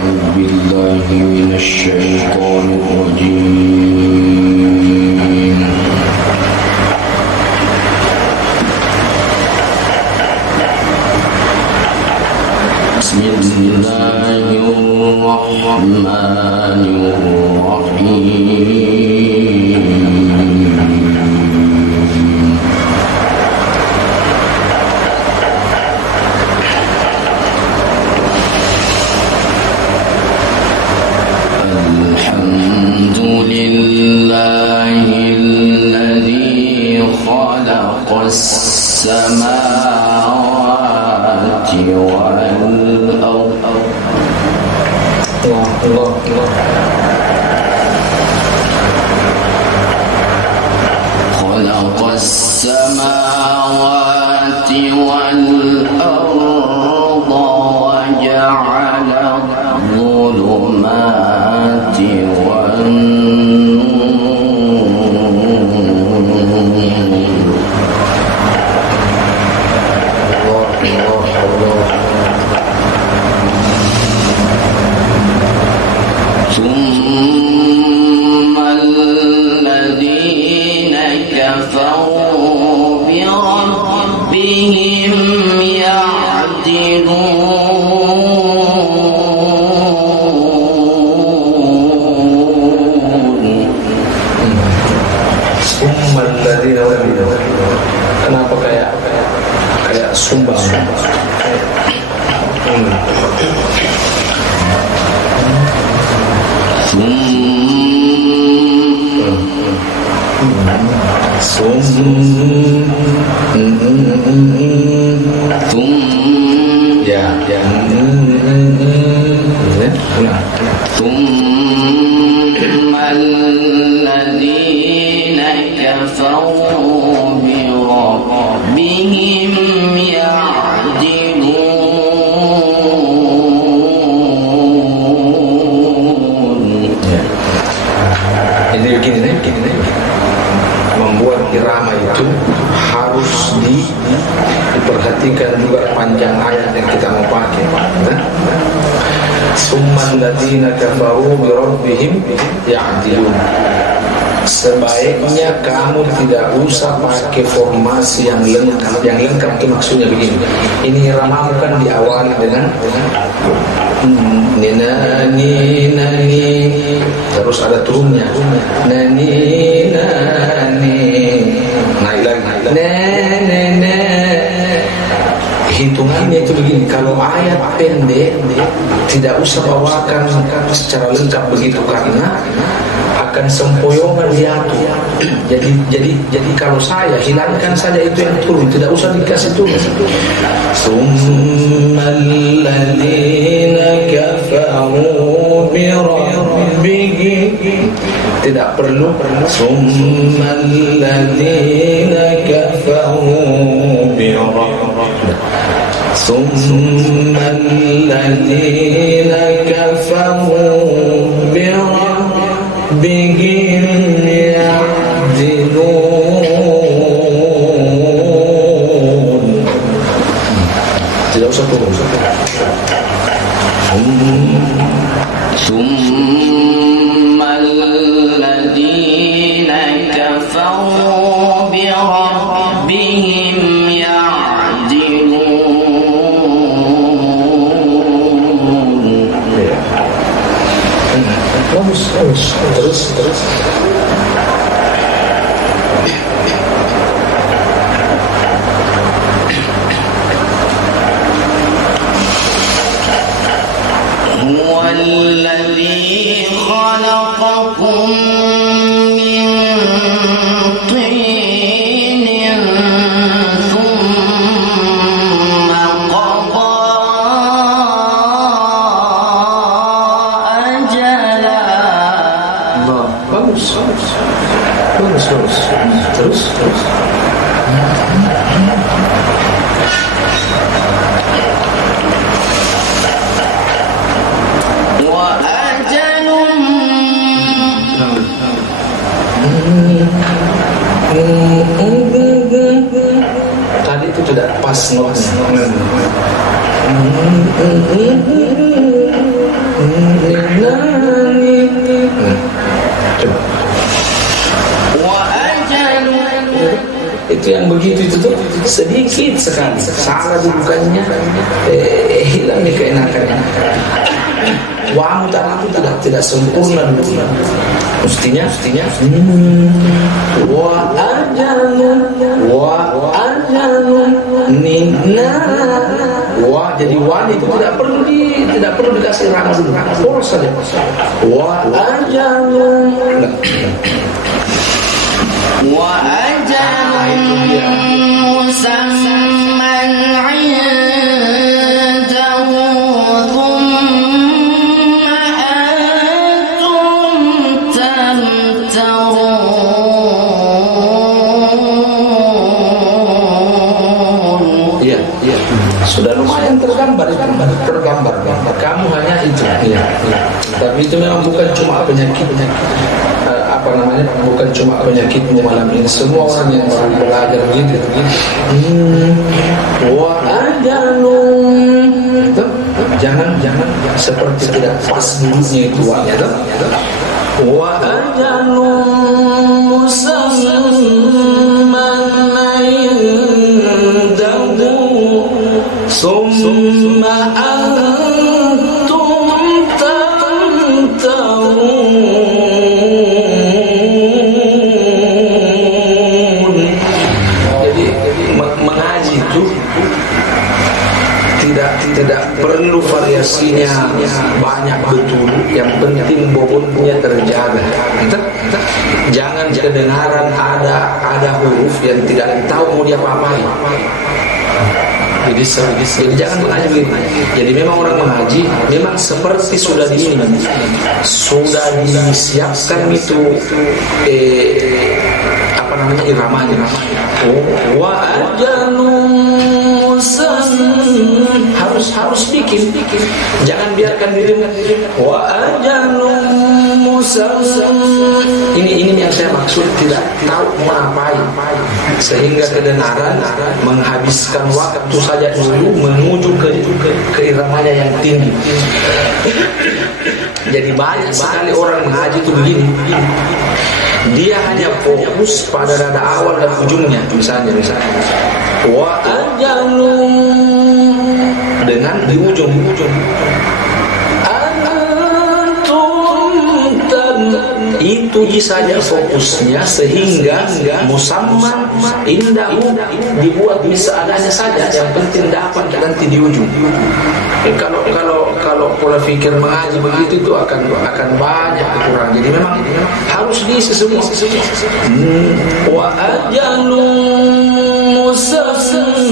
بالله من الشيطان الرجيم بسم الله الرحمن الرحيم الحمد لله الذي خلق السماوات والأرض خلق السماوات والأرض وجعل الظلمات ثم الذين كفروا بربهم يعدلون. ثم الذين kenapa kayak sumbang? ثم الذين كفروا بربهم يعدلون. Jadi begini, membuat irama itu harus diperhatikan juga panjang ayat yang kita mau pakai. Summan ladina kafaru bi rabbihim ya'dilun. Sebaiknya kamu tidak usah pakai formasi yang lengkap. Yang lengkap itu maksudnya begini. Ini irama kan diawali dengan nani nani, terus ada turunnya nani nani, naik lagi nene. Hitungannya itu begini, kalau ayat pendek tidak usah bawakan secara lengkap begitu karena akan sempoyongan diatur. Jadi kalau saya hilangkan saja itu yang turun, tidak usah dikasih turun. Summal ladzina kafaru bi rabbihim, tidak perlu summal ladzina kafaru bi rabbihim. Summal ladzina kafaru bi rabbihim ya'dilun. Tidak usah turun. Summa alladhina kafaru bi rabbihim ya'dilun. Terus. الذي خلقكم من طين ثم قضى أجلا. Bagus. Terus. Tadi itu tidak pas notnya. sedikit sekali salah dudukannya, hilang nih keenakannya. Wangi tadi itu tidak sempurna dulu. Mestinya wa ajalun nina. Wah, jadi wan itu tidak perlu dikasih rama dulu, polos saja. Wa ajalun wa ajalun musamman 'indahu thumma antum tamtarun. Iya. Sudah lumayan tergambar. Kamu hanya itu. Iya. Tapi itu memang bukan cuma penyakit. Bukan cuma penyakitnya malam ini. Semua orang yang baru belajar gitu. Wa ajalun. Jangan seperti tidak pas dulunya itu waknya. Wa ajalun musamman 'indahu summa antum tamtarun. Jadi mengaji itu tidak perlu variasinya banyak betul, yang penting bobotnya terjaga. Jangan kedengaran ada huruf yang tidak tahu mau diapa-apain. Jadi jangan mengaji begitu. Jadi memang orang mengaji memang seperti sudah disiapkan itu iramanya. Wa ajalun harus bikin. Jangan biarkan diri wa ajalun musamman. Ini yang saya maksud, tidak tahu mengapain sehingga kedengaran menghabiskan waktu saja dulu menuju ke iramanya yang tinggi. Jadi banyak sekali orang mengaji itu begini. Dia hanya fokus pada nada awal dan ujungnya, misalnya wa ajalun dengan di ujung itu saja fokusnya, sehingga musamman indahu dibuat seadanya saja, yang penting dapat nanti di ujung. Kalau pola pikir mengaji begitu itu akan banyak kekurangan. Jadi memang harus diisi semua. Wa ajalun musamman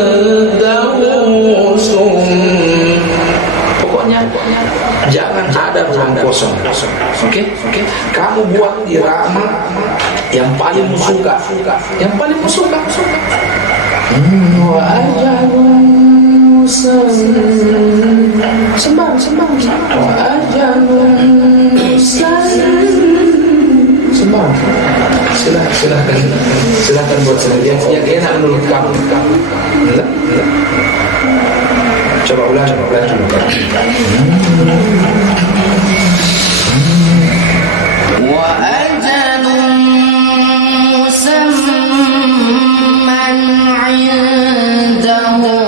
indahu pokoknya jangan ada ruang kosong. Oke? Kamu buat irama yang paling suka. Wa ajalun sembang. Wa ajalun sembang. Silakan buat sendiri yang enak menurut kamu. Coba ulang dulu. Wa ajalun musamman 'indahu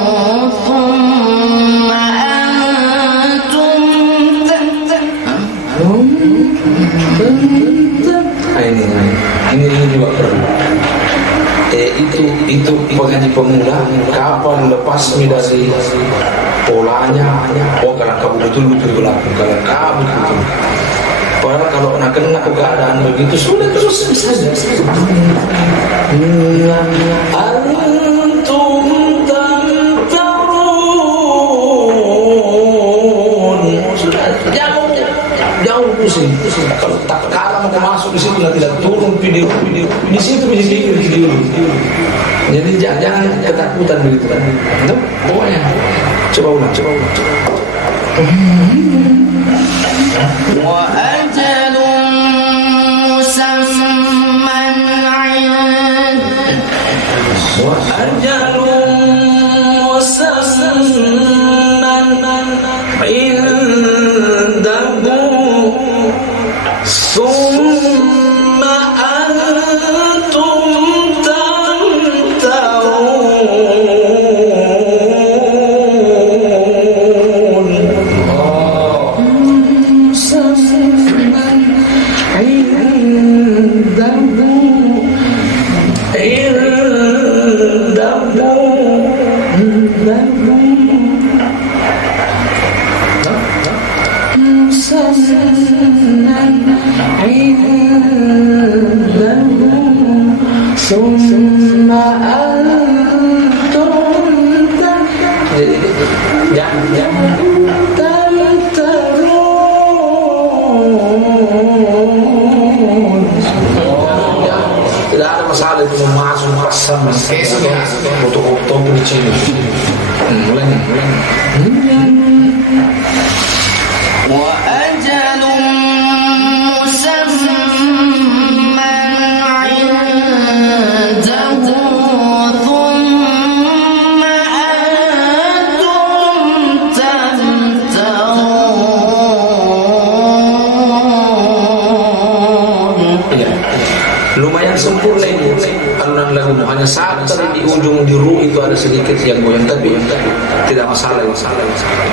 thumma antum ini juga perlu. Itu pengaji pemula kapan lepas dari polanya. Kalau kamu betul berlaku, kalau kamu betul. Padahal kalau nak kena keadaan begitu sudah terus saja. Antum tamtarun. Sudah jauh pusing. Kalau tak kalah mau masuk di situ tidak turun video di situ video. Jadi jangan ketakutan begitu kan. Pokoknya coba ulang. wa ajalun musamman 'indahu wa ajalun musamman 'indahu summa antum Summa antum jangan tidak ada masalah itu masuk pasar foto-foto di sini. Ulang. Wa ajalun musamman 'indahu thumma antum tamtarun. Lumayan sempurna ini alunan lagu, hanya satu di ujung di ru itu ada sedikit yang goyang, tapi tidak masalah.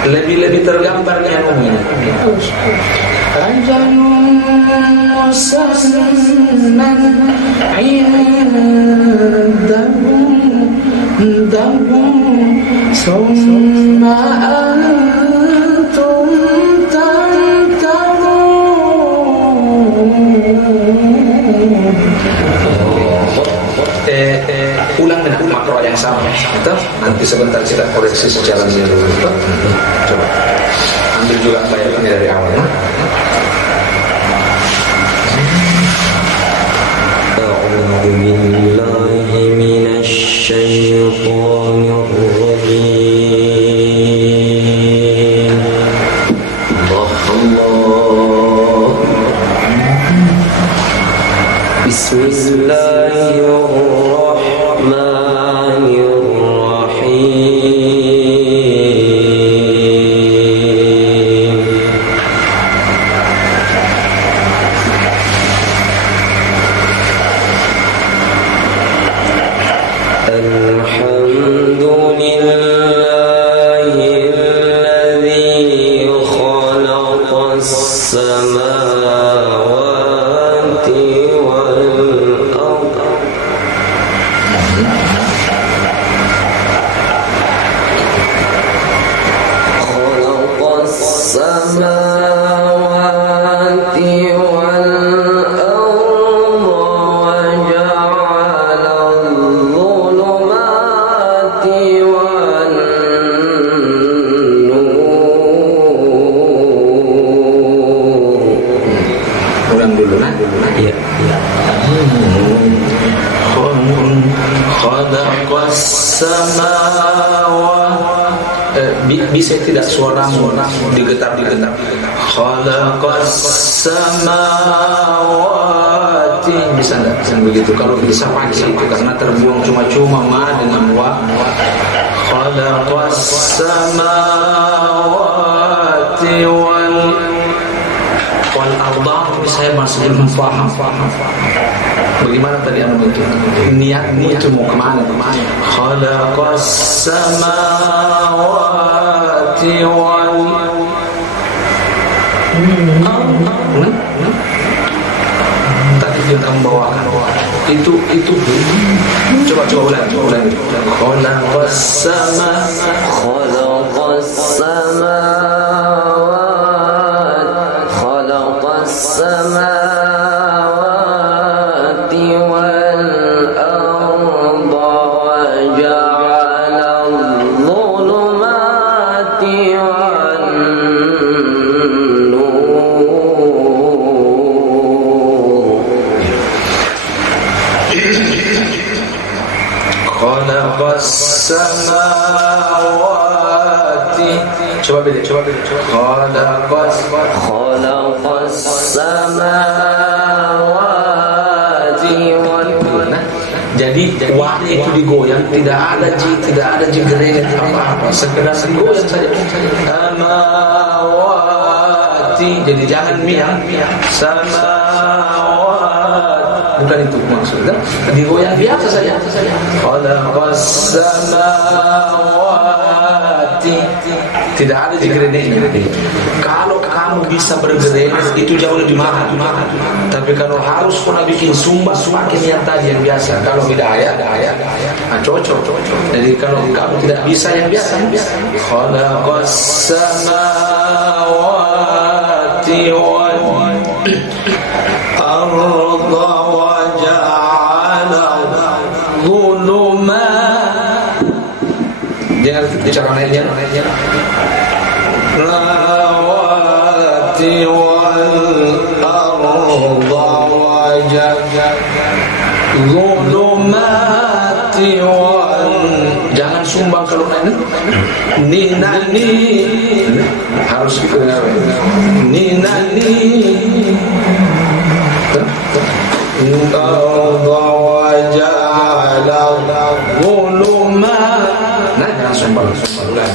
Lebih tergambar yang umumnya. Ajalun musamman indahum summa antum ulang dengan makro yang sama. Nanti sebentar kita koreksi secara menyeluruh. Coba ambil juga bayangannya dari awal. A'udzu billahi minasy syaithanir rajim. Allah. Bismillahirrahmanirrahim. Alhamdulillahilladzi khalaqas samawati wal ardh. Khalaqas samawati wal ardh wa ja'ala adh-dhulumati wan nur. Ulang dulu nah. Iya. Khalaqas samawati, bisa tidak suaramu digetar. Khalaqas samawati, bisa enggak? Begitu. Kalau bisa pakai itu karena terbuang cuma-cuma ma dengan wa. Khalaqas samawati wal arda, saya masih belum paham. Bagaimana tadi anu itu? Niatmu itu mau kemana? Khalaqas samawati wal tadi yang kamu bawakan itu coba ulang. Khalaqas samawati wal ardh wa ja'ala adh-dhulumati wan nur. Khalaqas samawati. Coba beda. Khalaqas samawati wal ardh. Jadi wa itu digoyang, tidak ada jegreget apa-apa, sekedar digoyang saja. Samawati, jadi jangan miang. Samawati, bukan itu maksudnya. Digoyang biasa saja. Khalaqas samawati, tidak ada jegregetnya. Kalau kamu bisa bergereget itu jauh lebih mahal. Tapi kalau harus pun bikin sumba pakai niat tadi yang biasa. Kalau bidaya, cocok. Jadi kalau kamu tidak bisa yang biasa. Khalaqas samawati wal Ninani harus ninani nah langsung ulang.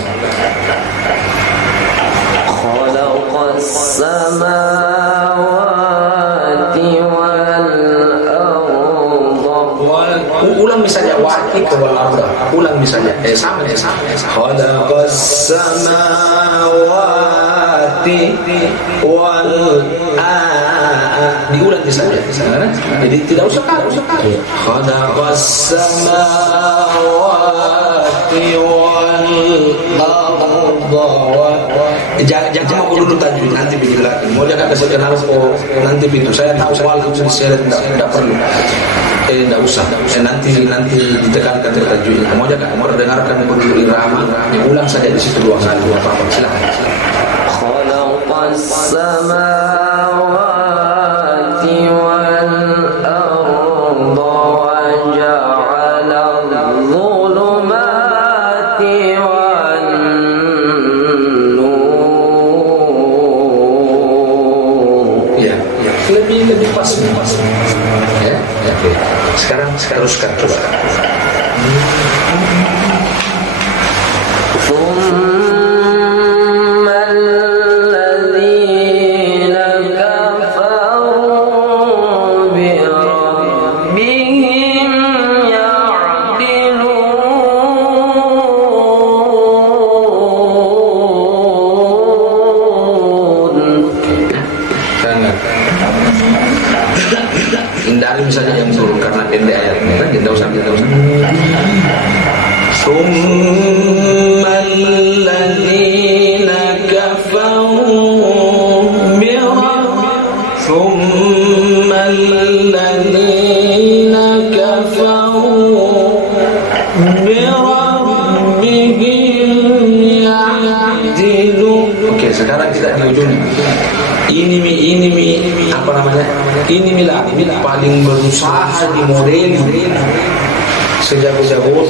Khalaqas samawati wal arda. Ulang misalnya wati ke wal arda. Ulang misalnya sama. Khalaqas samawati wal diulang saja. Jadi tidak usah kali. Khalaqas samawati wal arda. Jangan cuma dulu tajwid, nanti begitu lagi. Mau jangan kasih kenal nanti begitu. Saya tahu soal itu saya tidak perlu. Tidak usah. Nanti ditekankan ke tajwid. Mau jangan dengarkan dulu irama, ulang saja di situ dua kali apa-apa. Silakan. Khalaqas samawati wal arda wa ja'ala adh-dhulumati wan nur. Ya. Lebih pas. Ya. Sekarang teruskan coba. Hindari misalnya yang turun karena pendek ayatnya kan, tidak usah. Summal ladzina kafaru summal ladzina kafaru birabbihim ya'dilu. Oke, sekarang kita di ujung. Ini apa namanya? Ini milah paling berusaha di model sejago-jago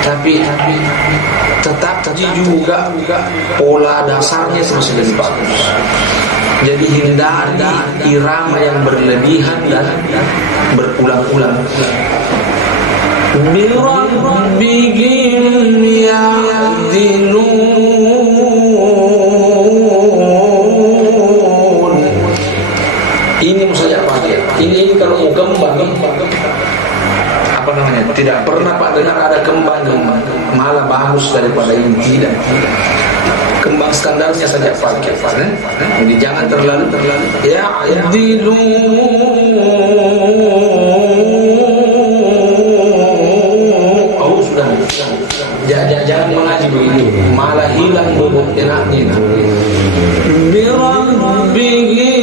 tapi tetap juga pola dasarnya masih lebih bagus. Jadi hindari irama yang berlebihan dan berulang-ulang. Birabbihim ya'dilun. Ini misalnya apa dia? Ini kalau mau kembang apa namanya? Tidak pernah Pak dengar ada kembang malah bagus daripada ini. Tidak. Kembang standarnya saja pakai. Jadi jangan terlalu ya dilu. Oh sudah. Jangan mengaji begitu. Malah hilang bobot enaknya. Birabbihim